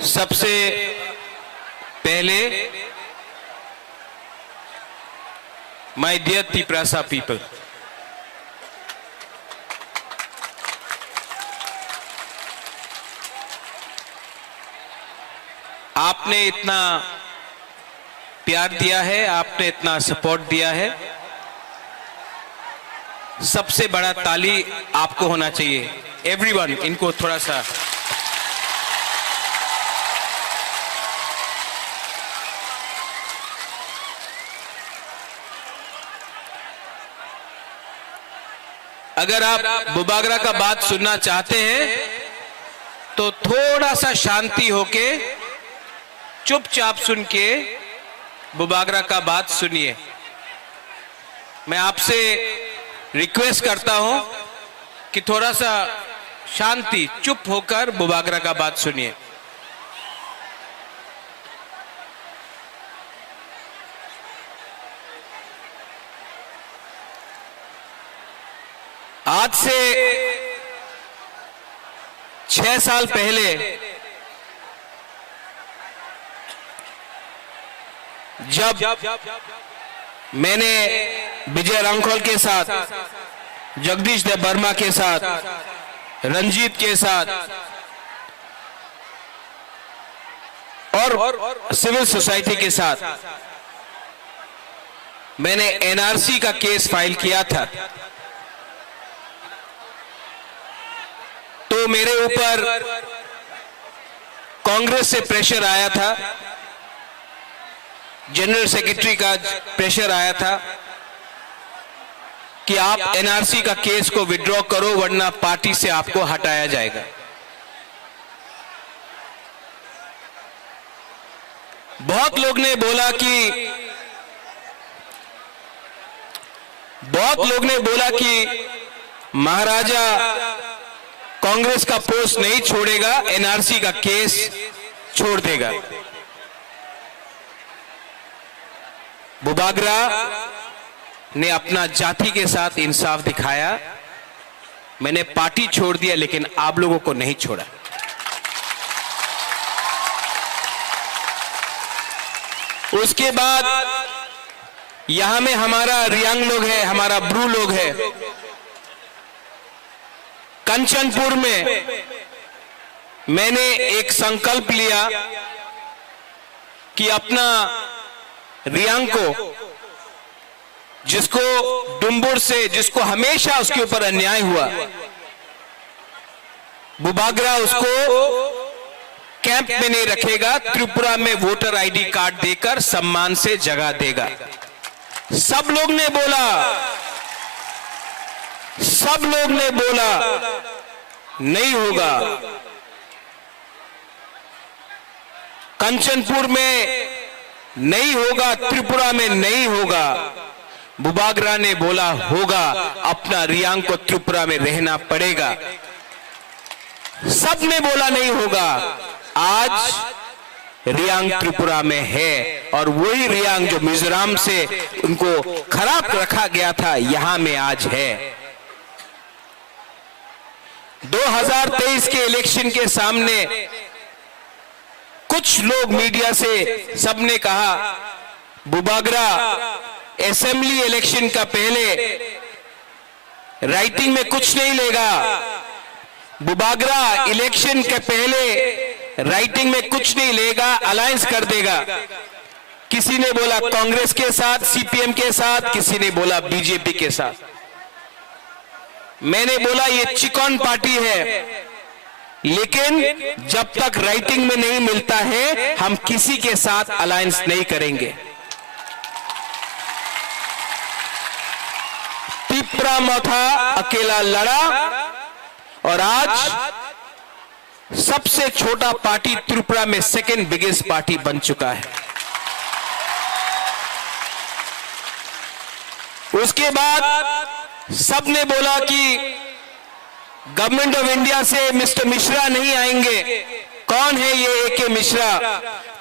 सबसे पहले my dear Tiprasa people, आपने इतना प्यार दिया है, आपने इतना सपोर्ट दिया है। सबसे बड़ा ताली आपको होना चाहिए। एवरीवन, इनको थोड़ा सा अगर आप बुबागरा का बात सुनना चाहते हैं तो थोड़ा सा शांति होके चुपचाप सुन के बुबागरा का बात सुनिए। मैं आपसे रिक्वेस्ट करता हूं कि थोड़ा सा शांति, चुप होकर बुबागरा का बात सुनिए। आज से 6 साल पहले जब मैंने विजय रांखोल के साथ, जगदीश देव वर्मा के साथ, रंजीत के साथ और सिविल सोसाइटी के साथ मैंने एनआरसी का केस फाइल किया था, तो मेरे ऊपर कांग्रेस से प्रेशर आया था, जनरल सेक्रेटरी का प्रेशर आया था कि आप एनआरसी का केस को विड्रॉ करो वरना पार्टी से आपको हटाया जाएगा। बहुत लोग ने बोला कि महाराजा कांग्रेस का पोस्ट नहीं छोड़ेगा, एनआरसी का केस छोड़ देगा। बुबागरा ने अपना जाति के साथ इंसाफ दिखाया। मैंने पार्टी छोड़ दिया लेकिन आप लोगों को नहीं छोड़ा। उसके बाद यहां में हमारा रियांग लोग है, हमारा ब्रू लोग है। कंचनपुर में मैंने एक संकल्प लिया कि अपना रियांग को, जिसको डुम्बुर से, जिसको हमेशा उसके ऊपर अन्याय हुआ, बुबागरा उसको कैंप में नहीं रखेगा, त्रिपुरा में वोटर आईडी कार्ड देकर सम्मान से जगह देगा। सब लोग ने बोला नहीं होगा। कंचनपुर में नहीं होगा, त्रिपुरा में नहीं होगा। बुबागरा ने बोला होगा, अपना रियांग को त्रिपुरा में रहना पड़ेगा। सब ने बोला नहीं होगा। आज रियांग त्रिपुरा में है और वही रियांग जो मिजोरम से उनको खराब रखा गया था, यहां में आज है। 2023 के इलेक्शन के सामने कुछ लोग मीडिया से सबने कहा बुबागरा असेंबली इलेक्शन का पहले राइटिंग में कुछ नहीं लेगा, बुबागरा इलेक्शन के पहले राइटिंग में कुछ नहीं लेगा, अलायंस कर देगा। किसी ने बोला कांग्रेस के साथ, सीपीएम के साथ, किसी ने बोला बीजेपी के साथ। मैंने बोला ये चिकन पार्टी है, लेकिन जब तक राइटिंग में नहीं मिलता है हम किसी के साथ अलायंस नहीं करेंगे। तिपरा मोथा अकेला लड़ा और आज सबसे छोटा पार्टी त्रिपुरा में सेकेंड बिगेस्ट पार्टी बन चुका है। उसके बाद सबने बोला कि गवर्नमेंट ऑफ इंडिया से मिस्टर मिश्रा नहीं आएंगे। कौन है ये एके मिश्रा?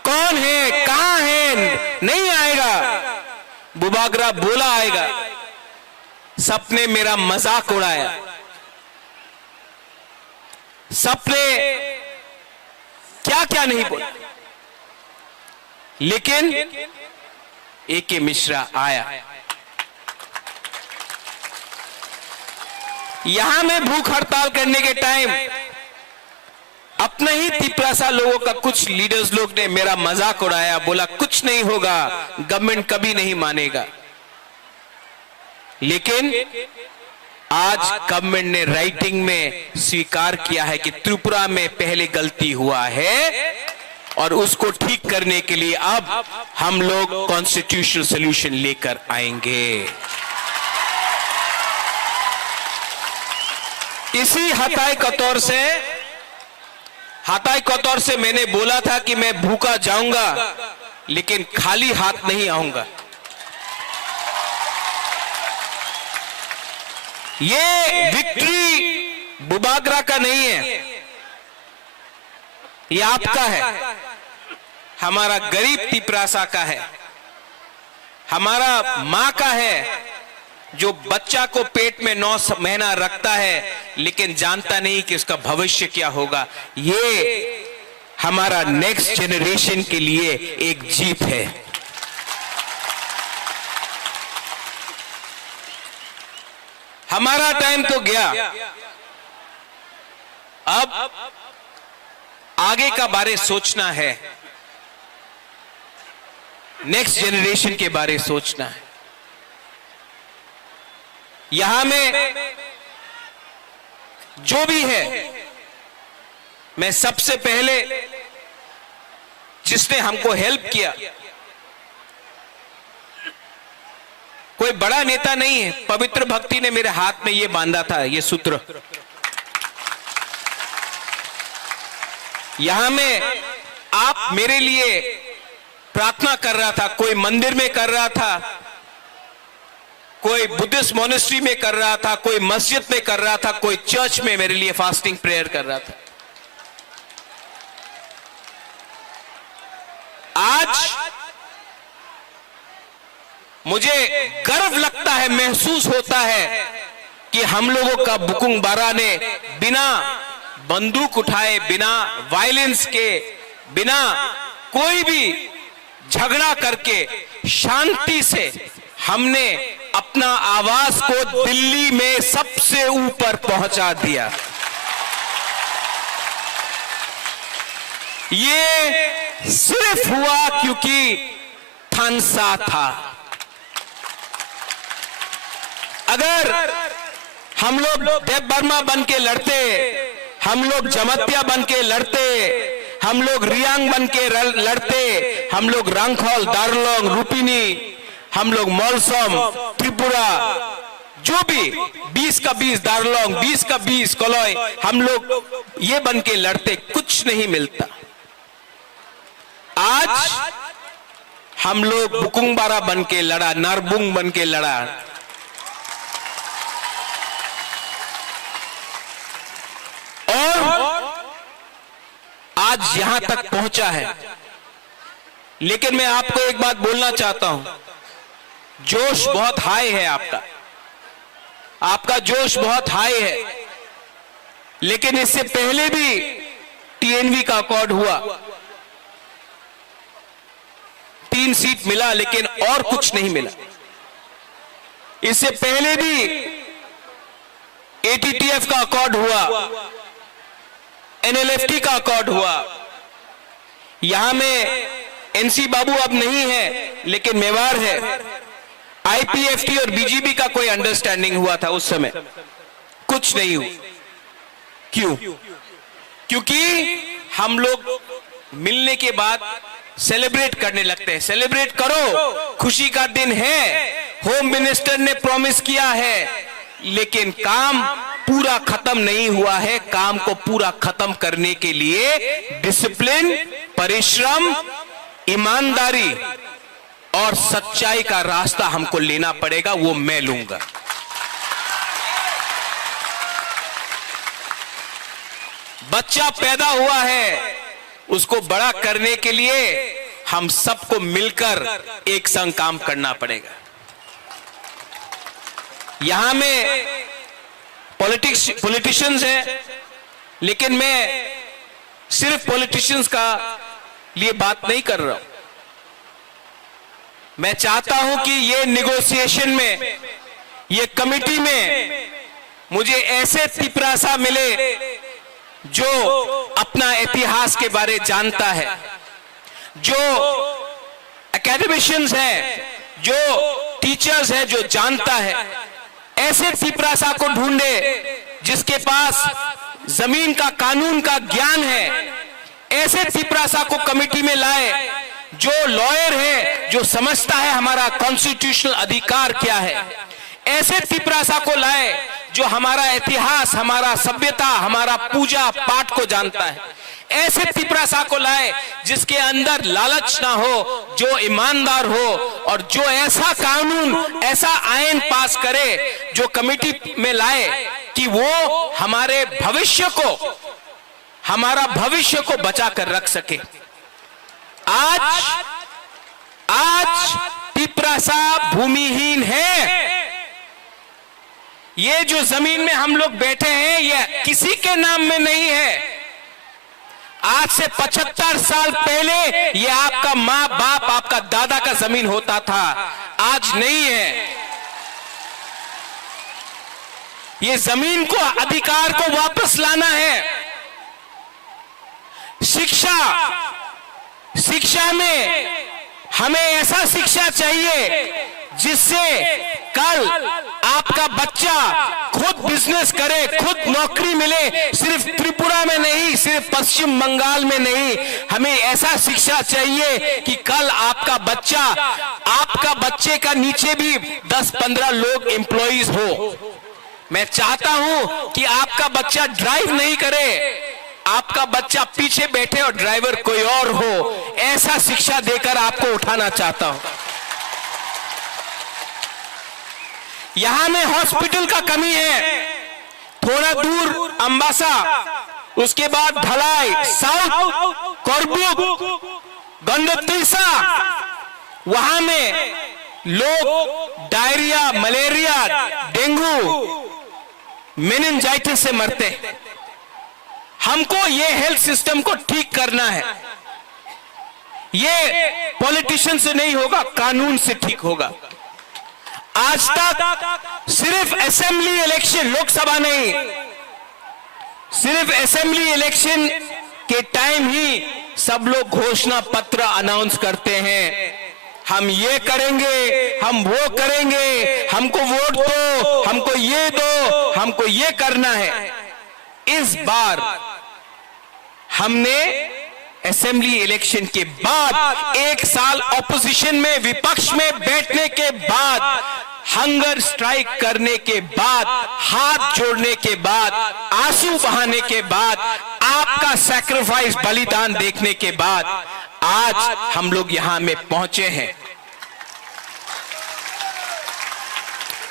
कौन है, कहां है? नहीं आएगा। बुबागरा बोला आएगा। सबने मेरा मजाक उड़ाया। सबने क्या क्या क्या नहीं बोला, लेकिन ए.के. मिश्रा आया। यहां में भूख हड़ताल करने के टाइम अपने ही तिपरासा लोगों का कुछ लीडर्स लोग ने मेरा मजाक उड़ाया, बोला कुछ नहीं होगा, गवर्नमेंट कभी नहीं मानेगा। लेकिन आज गवर्नमेंट ने राइटिंग में स्वीकार किया है कि त्रिपुरा में पहले गलती हुआ है और उसको ठीक करने के लिए अब हम लोग कॉन्स्टिट्यूशनल सॉल्यूशन लेकर आएंगे। इसी हताई कतौर से मैंने बोला था कि मैं भूखा जाऊंगा लेकिन खाली हाथ नहीं आऊंगा। ये विक्ट्री बुबागरा का नहीं है, ये आपका है, हमारा गरीब तिपरासा का है, हमारा मां का है जो बच्चा को पेट में 9 महीना रखता है लेकिन जानता नहीं कि उसका भविष्य क्या होगा। ये हमारा नेक्स्ट जनरेशन के लिए एक जीत है। हमारा टाइम तो गया, अब आगे का बारे सोचना है, नेक्स्ट जनरेशन के बारे सोचना है। यहां में जो भी है, मैं सबसे पहले जिसने हमको हेल्प किया, कोई बड़ा नेता नहीं है, पवित्र भक्ति ने मेरे हाथ में ये बांधा था, ये सूत्र। यहां में आप मेरे लिए प्रार्थना कर रहा था, कोई मंदिर में कर रहा था, कोई बुद्धिस्ट मोनेस्ट्री में कर रहा था, कोई मस्जिद में कर रहा था, कोई चर्च में मेरे लिए फास्टिंग प्रेयर कर रहा था। आज मुझे गर्व लगता है, महसूस होता है कि हम लोगों का बुकुंग बारा ने बिना बंदूक उठाए, बिना वायलेंस के, बिना कोई भी झगड़ा करके शांति से हमने अपना आवाज को दिल्ली में सबसे ऊपर पहुंचा दिया। ये सिर्फ हुआ क्योंकि थानसा था। अगर हम लोग देव बर्मा बन के लड़ते, हम लोग जमतिया बन के लड़ते, हम लोग रियांग बन के लड़ते, हम लोग रंगखोल, दार्लोंग, रूपिनी, हम लोग मौलसम, त्रिपुरा, जो भी 20 का 20 दार्लोंग, 20 का 20 कलोई, हम लोग ये बन के लड़ते, कुछ नहीं मिलता। आज हम लोग बुकुंगबारा बन के लड़ा, नारबुंग बन के लड़ा। और आज यहां तक पहुंचा है। लेकिन मैं आपको एक बात बोलना चाहता हूं, जोश बहुत हाई है आपका जोश बहुत हाई है। लेकिन इससे पहले भी टीएनवी का अकॉर्ड हुआ, 3 सीट मिला लेकिन और कुछ नहीं मिला। इससे पहले भी एटीटीएफ का अकॉर्ड हुआ, एनएलएफटी का अकॉर्ड हुआ। यहां में एनसी बाबू अब नहीं है लेकिन मेवाड़ है। आईपीएफटी और बीजेपी का कोई अंडरस्टैंडिंग हुआ था उस समय, कुछ नहीं हुआ। क्यों? क्योंकि हम लोग मिलने के बाद सेलिब्रेट करने लगते हैं। सेलिब्रेट करो, खुशी का दिन है, होम मिनिस्टर ने प्रॉमिस किया है, लेकिन काम पूरा खत्म नहीं हुआ है। काम को पूरा खत्म करने के लिए डिसिप्लिन, परिश्रम, ईमानदारी और सच्चाई का रास्ता हमको लेना पड़ेगा, वो मैं लूंगा। बच्चा पैदा हुआ है, उसको बड़ा करने के लिए हम सबको मिलकर एक संग काम करना पड़ेगा। यहां में पॉलिटिशियंस हैं, लेकिन मैं सिर्फ पॉलिटिशियंस का लिए बात नहीं कर रहा हूं। मैं चाहता हूं कि ये निगोशिएशन में, ये कमिटी में मुझे ऐसे तिपरासा मिले जो अपना इतिहास के बारे जानता है, जो एकेडमिशियंस है, जो टीचर्स है, जो जानता है। ऐसे तिपरासा को ढूंढे जिसके पास जमीन का, कानून का ज्ञान है। ऐसे तिपरासा को कमेटी में लाए जो लॉयर है, जो समझता है हमारा कॉन्स्टिट्यूशनल अधिकार क्या है। ऐसे तिपरासा को लाए जो हमारा इतिहास, हमारा सभ्यता, हमारा पूजा पाठ को जानता है। ऐसे तिपरासा को लाए जिसके अंदर लालच ना हो, जो ईमानदार हो, और जो ऐसा कानून, ऐसा आईन पास करे जो कमेटी में लाए कि वो हमारे भविष्य को, हमारा भविष्य को बचा कर रख सके। आज तिपरासा भूमिहीन है। ये जो जमीन में हम लोग बैठे हैं, ये किसी के नाम में नहीं है। आज से 75 साल पहले ये आपका माँ बाप, आपका दादा का जमीन होता था, आज नहीं है। ये जमीन को, अधिकार को वापस लाना है। शिक्षा में हमें ऐसा शिक्षा चाहिए जिससे कल आपका बच्चा खुद बिजनेस करे, खुद नौकरी मिले। सिर्फ त्रिपुरा में नहीं, सिर्फ पश्चिम बंगाल में नहीं, हमें ऐसा शिक्षा चाहिए कि कल आपका बच्चा, आपका बच्चे का नीचे भी 10-15 लोग एम्प्लॉइज हो। मैं चाहता हूं कि आपका बच्चा ड्राइव नहीं करे, आपका बच्चा पीछे बैठे और ड्राइवर कोई और हो। ऐसा शिक्षा देकर आपको उठाना चाहता हूं। यहां में हॉस्पिटल का कमी है, थोड़ा दूर अंबासा, उसके बाद ढलाई, साउथ कोरबुक, गंडोत्रिसा, वहां में लोग डायरिया, मलेरिया, डेंगू, मेनिंजाइटिस से मरते। हमको ये हेल्थ सिस्टम को ठीक करना है। ये पॉलिटिशियन से नहीं होगा, कानून से ठीक होगा। आज तक सिर्फ असेंबली इलेक्शन, लोकसभा नहीं, सिर्फ असेंबली इलेक्शन के टाइम ही सब लोग घोषणा पत्र अनाउंस करते हैं। हम ये करेंगे, हम वो करेंगे, हमको वोट दो, हमको ये दो, हमको ये करना है। इस बार हमने असेंबली इलेक्शन के बाद, एक साल ऑपोजिशन में, विपक्ष में बैठने के बाद, हंगर स्ट्राइक करने के बाद, हाथ जोड़ने के बाद, आंसू बहाने के बाद, आपका सैक्रिफाइस, बलिदान देखने के बाद आज हम लोग यहां में पहुंचे हैं।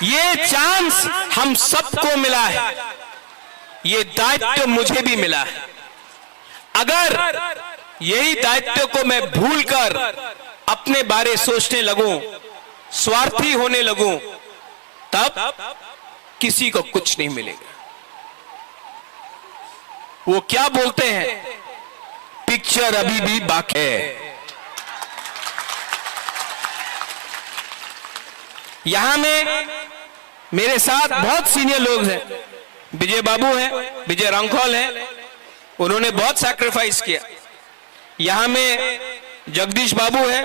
ये चांस हम सबको मिला है, ये दायित्व मुझे भी मिला है। अगर यही दायित्व को मैं भूलकर अपने बारे सोचने लगूं, स्वार्थी होने लगूं, तब किसी को कुछ नहीं मिलेगा। वो क्या बोलते हैं, पिक्चर अभी भी बाकी है। यहां में मेरे साथ बहुत सीनियर लोग हैं। विजय बाबू हैं, विजय रंखौल हैं, उन्होंने बहुत सैक्रिफाइस किया। यहां में जगदीश बाबू है,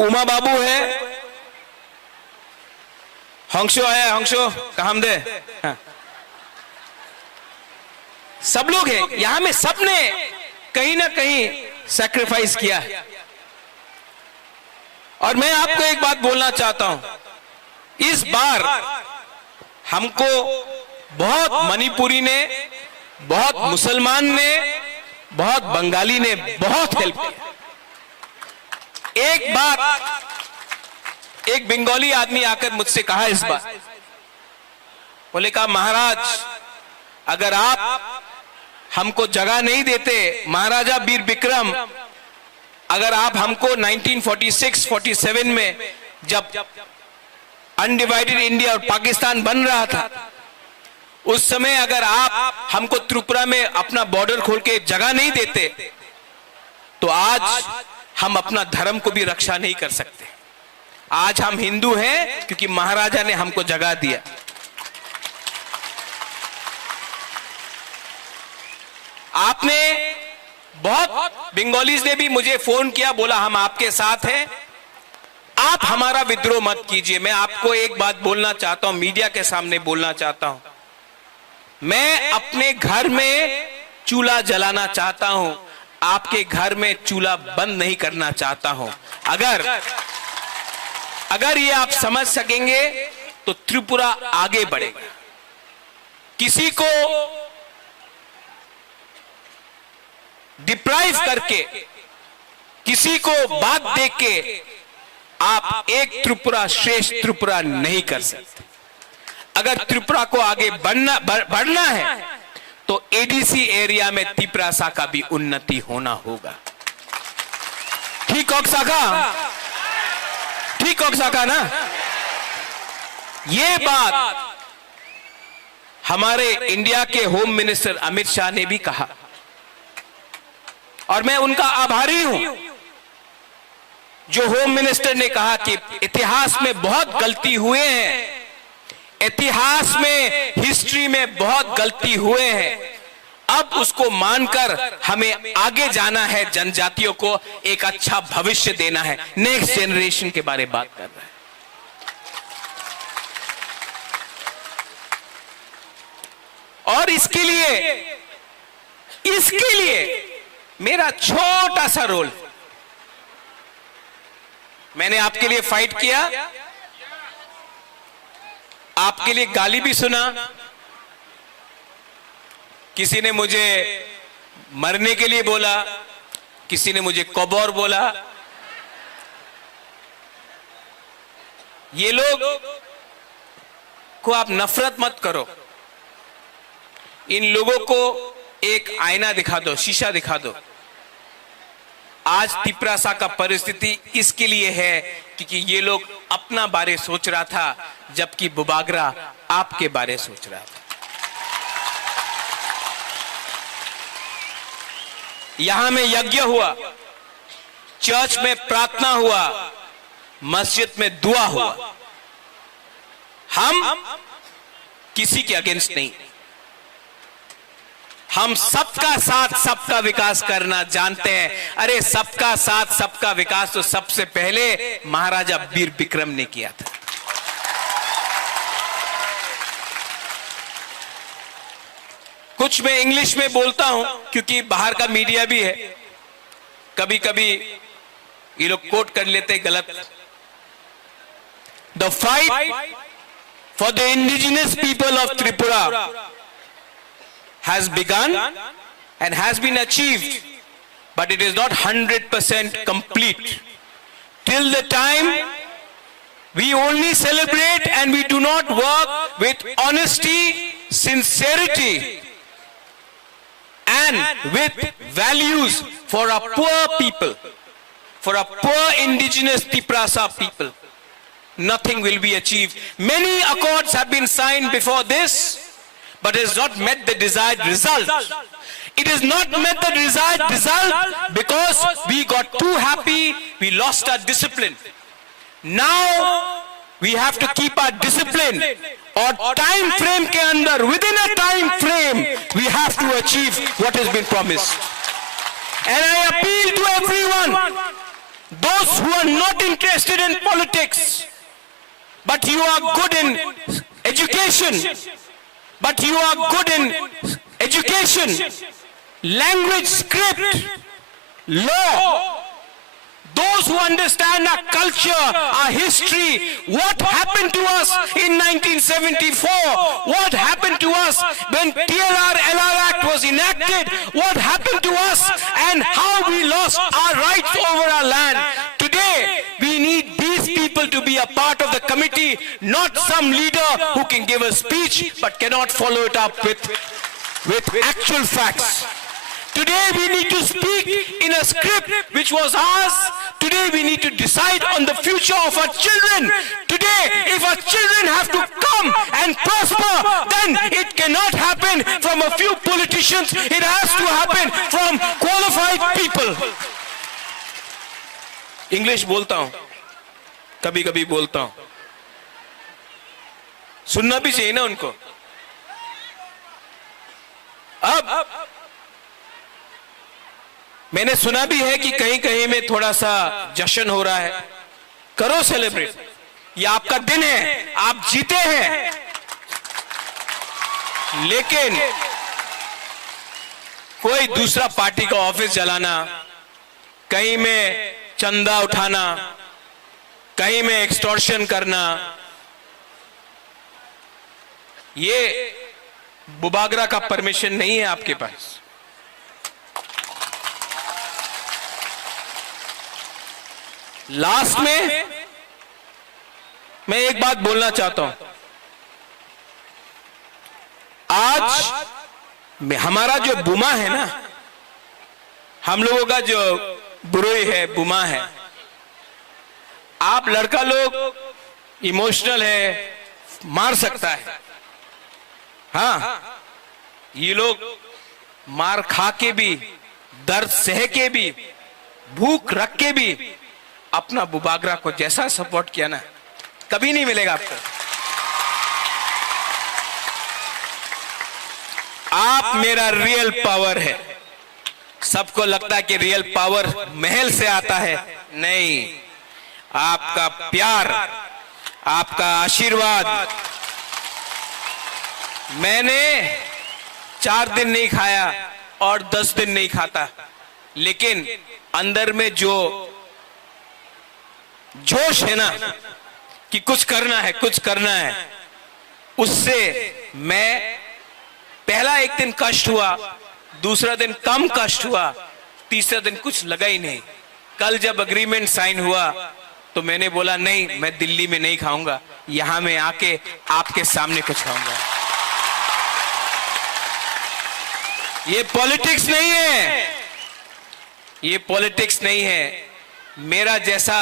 उमा बाबू है, हंसो है, हंसो कामदे, हाँ। सब लोग हैं यहां में, सबने कहीं ना कहीं सैक्रिफाइस किया है। और मैं आपको एक बात बोलना चाहता हूं, इस बार हमको बहुत मणिपुरी ने, बहुत मुसलमान ने, बहुत बंगाली ने बहुत हेल्प किया। एक बात, एक बंगाली आदमी आकर मुझसे कहा इस बार, बोले कहा महाराज अगर आप हमको जगह नहीं देते, महाराजा वीर विक्रम, अगर आप हमको 1946-47 में जब अनडिवाइडेड इंडिया और पाकिस्तान बन रहा था, उस समय अगर आप हमको त्रिपुरा में अपना बॉर्डर खोल के जगह नहीं देते तो आज हम अपना धर्म को भी रक्षा नहीं कर सकते। आज हम हिंदू हैं क्योंकि महाराजा ने हमको जगह दिया। आपने बहुत बंगालीज ने भी मुझे फोन किया, बोला हम आपके साथ हैं, आप हमारा विद्रोह मत कीजिए। मैं आपको एक बात बोलना चाहता हूं, मीडिया के सामने बोलना चाहता हूं, मैं अपने घर में चूल्हा जलाना चाहता हूं, आपके घर में चूल्हा बंद नहीं करना चाहता हूं। अगर ये आप समझ सकेंगे तो त्रिपुरा आगे बढ़ेगा। किसी को डिप्राइव करके, किसी को बात देख के आप एक त्रिपुरा श्रेष्ठ त्रिपुरा नहीं कर सकते। अगर त्रिपुरा को आगे बढ़ना है तो एडीसी एरिया में तिपरासा का भी उन्नति होना होगा। ठीक ऑक्साका ना? ये बात हमारे इंडिया के होम मिनिस्टर अमित शाह ने भी कहा और मैं उनका आभारी हूं। जो होम मिनिस्टर ने कहा कि इतिहास में बहुत गलती हुए हैं, इतिहास में, हिस्ट्री में बहुत गलती हुए हैं, अब उसको मानकर हमें आगे जाना है, जनजातियों को एक अच्छा भविष्य देना है, नेक्स्ट जनरेशन के बारे में बात कर रहा है। और इसके लिए मेरा छोटा सा रोल, मैंने आपके लिए फाइट किया, आपके लिए गाली भी सुना, किसी ने मुझे मरने के लिए बोला, किसी ने मुझे कबौर बोला। ये लोग को आप नफरत मत करो, इन लोगों को एक आईना दिखा दो, शीशा दिखा दो। आज तिपरासा का परिस्थिति इसके लिए है क्योंकि ये लोग अपना बारे सोच रहा था, जबकि बुबागरा आपके बारे सोच रहा था। यहां में यज्ञ हुआ, चर्च में प्रार्थना हुआ, मस्जिद में दुआ हुआ। हम किसी के अगेंस्ट नहीं, हम सबका साथ सबका विकास करना जानते हैं। अरे सबका साथ सबका विकास तो सबसे पहले महाराजा वीर विक्रम ने किया था। कुछ मैं इंग्लिश में बोलता हूं क्योंकि बाहर का मीडिया भी है, कभी कभी ये लोग कोट कर लेते गलत। The fight for the indigenous people of Tripura has begun and has been achieved, but it is not 100% complete. Till the time we only celebrate and we do not work with honesty, sincerity and with values for our poor people, for our poor indigenous Tiprasa people, nothing will be achieved. Many accords have been signed before this, but it has not met the desired result. It has not met the desired result because we got too happy, we lost our discipline. Now we have to keep our discipline, और time frame के अंदर, within a time frame, we have to achieve what has been promised. And I appeal to everyone, those who are not interested in politics, but you are good in education, language, script, law, those who understand our culture, our history, what happened to us in 1974, what happened to us when TLR-LR Act was enacted, what happened to us and how we lost our rights over our land. Today, we need these people to be a part of the committee, not some leader who can give a speech but cannot follow it up with actual facts. Today we need to speak in a script which was ours Today we need to decide on the future of our children. Today, if our children have to come and prosper, then it cannot happen from a few politicians. It has to happen from qualified people. English बोलता हूं, कभी कभी बोलता हूं, सुनना भी चाहिए ना उनको। अब मैंने सुना भी है कि कहीं कहीं में थोड़ा सा जश्न हो रहा है। करो सेलिब्रेट, ये आपका दिन है, आप जीते हैं। लेकिन कोई दूसरा पार्टी का ऑफिस जलाना, कहीं में चंदा उठाना, कहीं में एक्सटॉर्शन करना, ये बुबागरा का परमिशन नहीं है आपके पास। लास्ट में मैं एक बात बोलना चाहता हूं। आज हमारा जो बुमा है ना, हम लोगों का जो बुरोई है, बुमा है, आप लड़का लोग इमोशनल है, मार सकता है। हाँ, ये लोग मार खा के भी, दर्द सह के भी, भूख रख के भी अपना बुबागरा को जैसा सपोर्ट किया ना, कभी नहीं मिलेगा आपको। आप मेरा रियल पावर है। सबको लगता है कि रियल पावर महल से आता है, नहीं, आपका प्यार, आपका आशीर्वाद। मैंने 4 दिन नहीं खाया और 10 दिन नहीं खाता, लेकिन अंदर में जो जोश है ना कि कुछ करना है, कुछ करना है, उससे मैं पहला एक दिन कष्ट हुआ, दूसरा दिन कम कष्ट हुआ, तीसरा दिन कुछ लगा ही नहीं। कल जब एग्रीमेंट साइन हुआ तो मैंने बोला नहीं, मैं दिल्ली में नहीं खाऊंगा, यहां मैं आके आपके सामने कुछ खाऊंगा। ये पॉलिटिक्स नहीं है, ये पॉलिटिक्स नहीं है। मेरा जैसा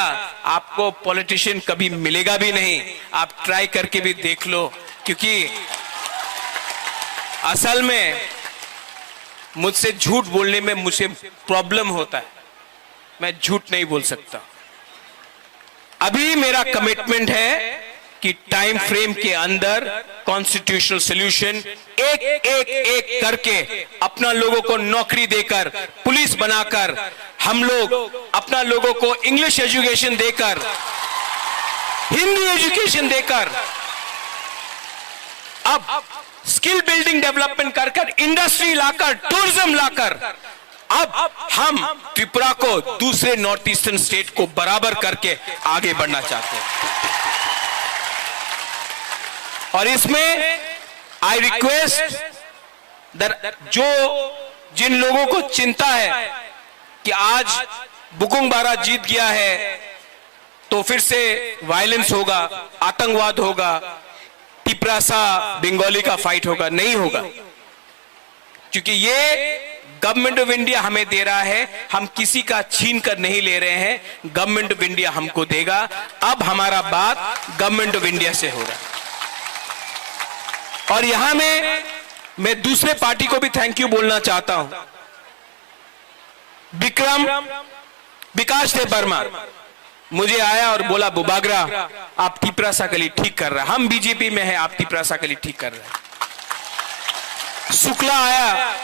आपको पॉलिटिशियन कभी मिलेगा भी नहीं। आप ट्राई करके भी देख लो, क्योंकि असल में मुझसे झूठ बोलने में मुझे प्रॉब्लम होता है। मैं झूठ नहीं बोल सकता। अभी मेरा कमिटमेंट है कि टाइम फ्रेम के अंदर कॉन्स्टिट्यूशनल सॉल्यूशन एक करके अपना लोगों को नौकरी देकर, पुलिस बनाकर, हम लोग अपना लोगों को इंग्लिश एजुकेशन देकर, हिंदी एजुकेशन देकर, अब स्किल बिल्डिंग डेवलपमेंट कर इंडस्ट्री लाकर, टूरिज्म लाकर, अब हम त्रिपुरा को दूसरे नॉर्थ ईस्टर्न स्टेट को बराबर करके आगे बढ़ना चाहते हैं। और इसमें आई रिक्वेस्ट जो जिन लोगों को चिंता है कि आज बुकुंग बारा जीत गया है तो फिर से वायलेंस होगा, आतंकवाद होगा, टिपरासा बंगाली का फाइट होगा, नहीं होगा। क्योंकि ये गवर्नमेंट ऑफ इंडिया हमें दे रहा है, हम किसी का छीन कर नहीं ले रहे हैं, गवर्नमेंट ऑफ इंडिया हमको देगा। अब हमारा बात गवर्नमेंट ऑफ इंडिया से हो रहा है। और यहां मैं दूसरे पार्टी को भी थैंक यू बोलना चाहता हूं। विकास देव वर्मा मुझे आया और बोला, बुबागरा आप टिपरासा गली ठीक कर रहे हैं, हम बीजेपी में है, आप टिपरासा गली ठीक कर रहे हैं। शुक्ला आया,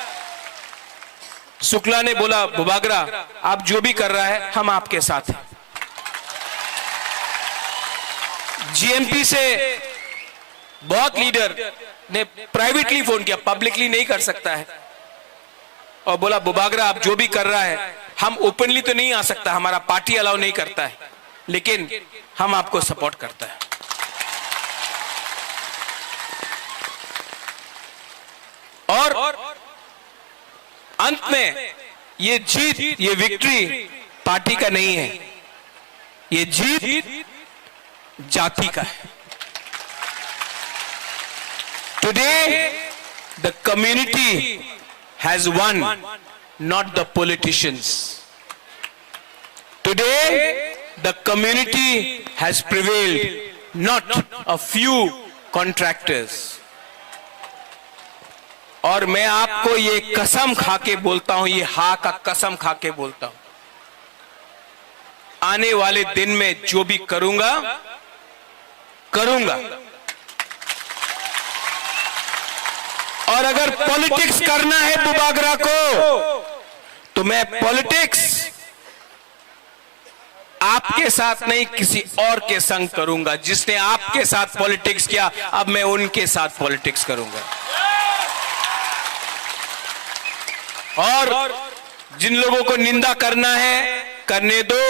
शुक्ला ने बोला, बुबागरा आप जो भी कर रहा है हम आपके साथ हैं। जीएमपी से बहुत लीडर ने प्राइवेटली फोन किया, पब्लिकली नहीं कर सकता है, और बोला बुबागरा आप जो भी कर रहा है, हम ओपनली तो नहीं आ सकता, हमारा पार्टी अलाउ नहीं करता है, लेकिन हम आपको सपोर्ट करता है। और अंत में ये जीत, ये विक्ट्री पार्टी का नहीं है, ये जीत जाति का है। Today, the community has won, not the politicians. Today, the community has prevailed, not a few contractors. और मैं आपको ये कसम खा के बोलता हूं, ये हा का कसम खा के बोलता हूं, आने वाले दिन में जो भी करूंगा करूंगा। और अगर पॉलिटिक्स करना है बुबागरा को, तो मैं पॉलिटिक्स आपके साथ नहीं किसी और के संग करूंगा। जिसने आपके साथ पॉलिटिक्स किया, अब मैं उनके साथ पॉलिटिक्स करूंगा। और जिन लोगों को निंदा करना है करने दो,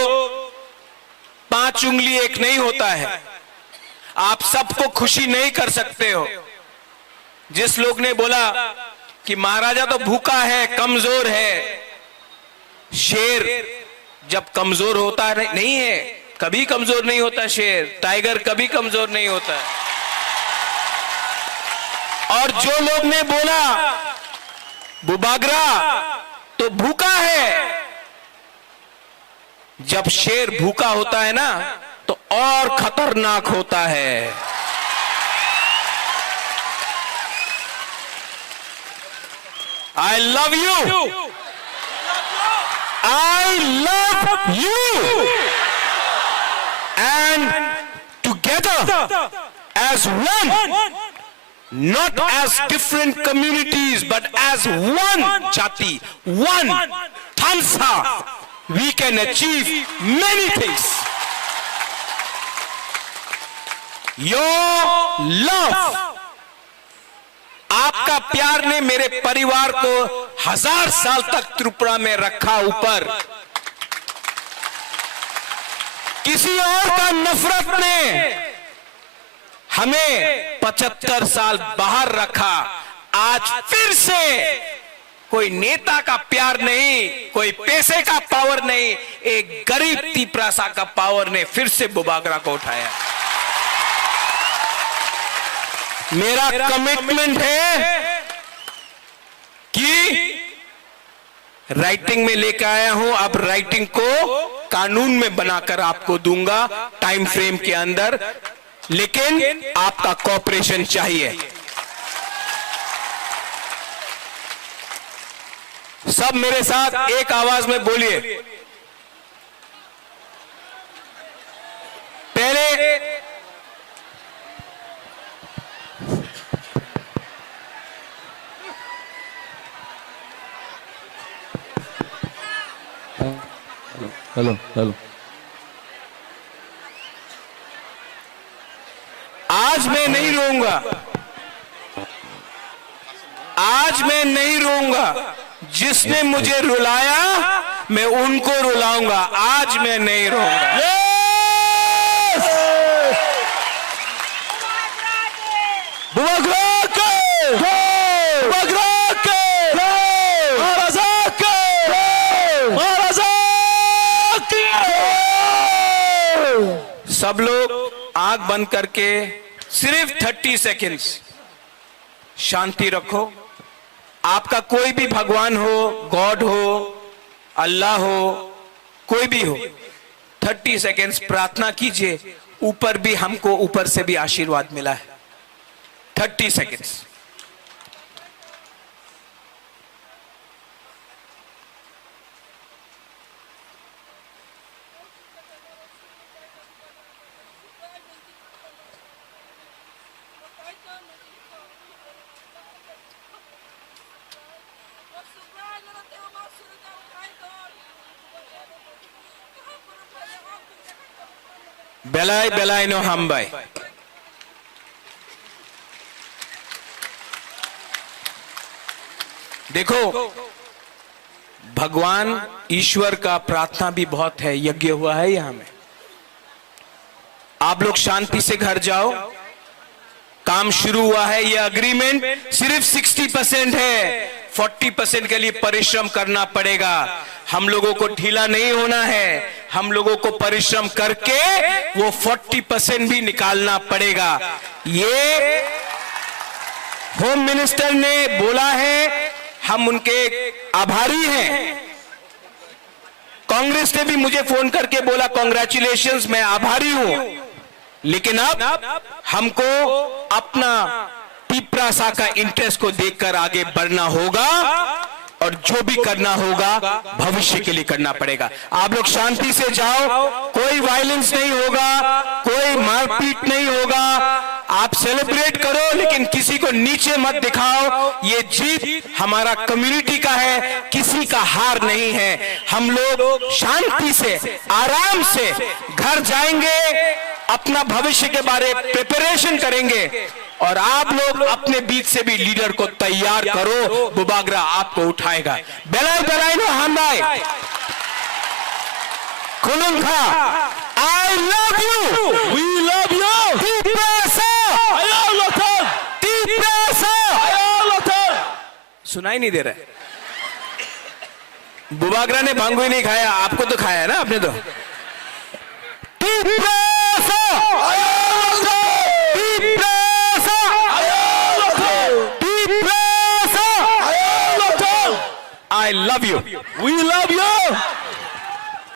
5 उंगली एक नहीं होता है। आप सबको खुशी नहीं कर सकते हो। जिस लोग ने बोला कि महाराजा तो भूखा है, कमजोर है, शेर जब कमजोर होता नहीं है, कभी कमजोर नहीं होता शेर, टाइगर कभी कमजोर नहीं होता। और जो लोग ने बोला बुबागरा तो भूखा है, जब शेर भूखा होता है ना तो और खतरनाक होता है। I love you. I love you. And together as one, not as different communities, but as one jati, one Thansa, we can achieve many things. Your love, आपका प्यार ने मेरे परिवार को 1000 साल तक त्रिपुरा में रखा ऊपर। किसी और का नफरत ने हमें 75 साल बाहर रखा। आज फिर से कोई नेता का प्यार नहीं, कोई पैसे का पावर नहीं, एक गरीब तिपरासा का पावर ने फिर से बुबागरा को उठाया। मेरा कमिटमेंट है कि राइटिंग में लेकर आया हूं, अब राइटिंग को कानून में बनाकर आपको दूंगा टाइम फ्रेम के अंदर, लेकिन आपका कोऑपरेशन चाहिए। सब मेरे साथ एक आवाज में बोलिए। पहले हेलो हेलो, आज मैं नहीं रोऊंगा, आज मैं नहीं रोऊंगा। जिसने मुझे रुलाया मैं उनको रुलाऊंगा, आज मैं नहीं रोऊंगा। सब लोग आंख बंद करके सिर्फ 30 सेकेंड्स शांति रखो। आपका कोई भी भगवान हो, गॉड हो, अल्लाह हो, कोई भी हो, 30 सेकेंड्स प्रार्थना कीजिए। ऊपर भी हमको ऊपर से भी आशीर्वाद मिला है। 30 सेकेंड्स। बेलाई बेलाई नो हम भाई। देखो, भगवान ईश्वर का प्रार्थना भी बहुत है, यज्ञ हुआ है यहां में। आप लोग शांति से घर जाओ। काम शुरू हुआ है, ये अग्रीमेंट सिर्फ 60% है, 40% के लिए परिश्रम करना पड़ेगा। हम लोगों को ढीला नहीं होना है, हम लोगों को परिश्रम करके वो 40% भी निकालना पड़ेगा। ये होम मिनिस्टर ने बोला है, हम उनके आभारी हैं। कांग्रेस ने भी मुझे फोन करके बोला कॉन्ग्रेचुलेशंस, मैं आभारी हूं, लेकिन अब हमको अपना पिपरासा का इंटरेस्ट को देखकर आगे बढ़ना होगा और जो भी करना होगा भविष्य के लिए करना पड़ेगा। आप लोग शांति से जाओ, कोई वायलेंस नहीं होगा, कोई मारपीट नहीं होगा। आप सेलिब्रेट करो, लेकिन किसी को नीचे मत दिखाओ। ये जीत हमारा कम्युनिटी का है, किसी का हार नहीं है। हम लोग शांति से आराम से घर जाएंगे, अपना भविष्य के बारे प्रिपरेशन करेंगे और आप लोग अपने बीच से भी लीडर को तैयार करो। बुबागरा आपको उठाएगा। बेलाई बेलाई नो हमलाई खुलुंखा, I love you, We love you. पिपरासा, पिपरासा। सुनाई नहीं दे रहा है। बुबागरा ने भांगू ही नहीं खाया, आपको तो खाया है ना आपने तो। पिपरासा, पिपरासा, पिपरासा। I love you. We love you.